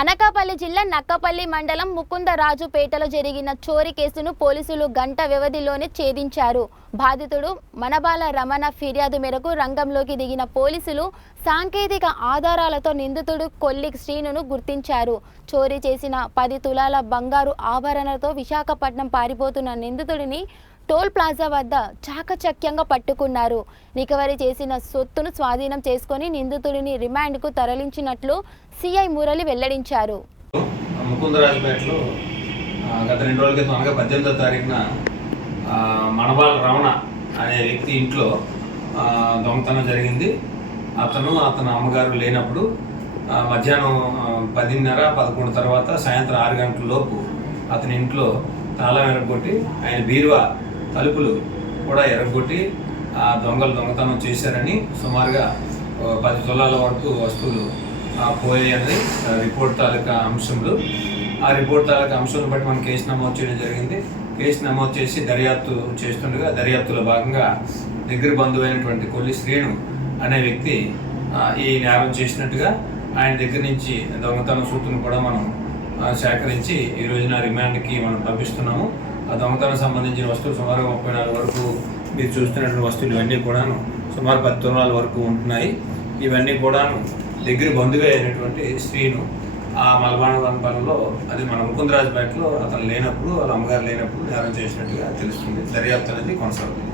అనకాపల్లి జిల్లా నక్కపల్లి మండలం ముకుందరాజుపేటలో జరిగిన చోరీ కేసును పోలీసులు గంట వ్యవధిలోనే ఛేదించారు. బాధితుడు మనబాల రమణ ఫిర్యాదు మేరకు రంగంలోకి దిగిన పోలీసులు సాంకేతిక ఆధారాలతో నిందితుడు కొల్లి శ్రీనును గుర్తించారు. చోరీ చేసిన 10 తులాల బంగారు ఆభరణాలతో విశాఖపట్నం పారిపోతున్న నిందితుడిని టోల్ ప్లాజా వద్ద చాకచక్యంగా పట్టుకున్నారు. రికవరీ చేసిన సొత్తును స్వాధీనం చేసుకుని నిందితుడిని రిమాండ్కు తరలించినట్లు సిఐ మురళి వెల్లడించారు. ముకుందరాజుపేటలో గత 2 రోజుల క్రితం అనగా 18వ తారీఖున మనబాల రమణ అనే వ్యక్తి ఇంట్లో దొంగతనం జరిగింది. అతను అమ్మగారు లేనప్పుడు మధ్యాహ్నం 10:30-11 తర్వాత సాయంత్రం 6 గంటల లోపు అతని ఇంట్లో తాళం ఎరగొట్టి ఆయన బీరువా తలుపులు కూడా ఎరగొట్టి దొంగతనం చేశారని, సుమారుగా 10 తులాల వరకు వస్తువులు పోయాయని రిపోర్ట్ తాలూకా అంశంలో ఆ రిపోర్ట్ తాలూకా అంశంను బట్టి మనం కేసు నమోదు చేయడం జరిగింది. కేసు నమోదు చేసి దర్యాప్తు చేస్తుండగా దర్యాప్తులో భాగంగా దగ్గర బంధువైనటువంటి కొల్లి శ్రీను అనే వ్యక్తి ఈ నేరం చేసినట్టుగా ఆయన దగ్గర నుంచి దొంగతనం సూత్రును కూడా మనం సేకరించి ఈ రోజున రిమాండ్కి మనం పంపిస్తున్నాము. ఆ దొంగతనం సంబంధించిన వస్తువులు సుమారు 34 వరకు మీరు చూస్తున్నటువంటి వస్తువులు ఇవన్నీ కూడాను సుమారు 10 తులాల వరకు ఉంటున్నాయి. ఇవన్నీ కూడాను దగ్గర బంధువే అయినటువంటి శ్రీను ఆ మలబాణవరంలో అది మన ముకుందరాజుపేటలో అతను లేనప్పుడు వాళ్ళ అమ్మగారు లేనప్పుడు నేరం చేసినట్టుగా తెలుస్తుంది. దర్యాప్తు అనేది కొనసాగుతుంది.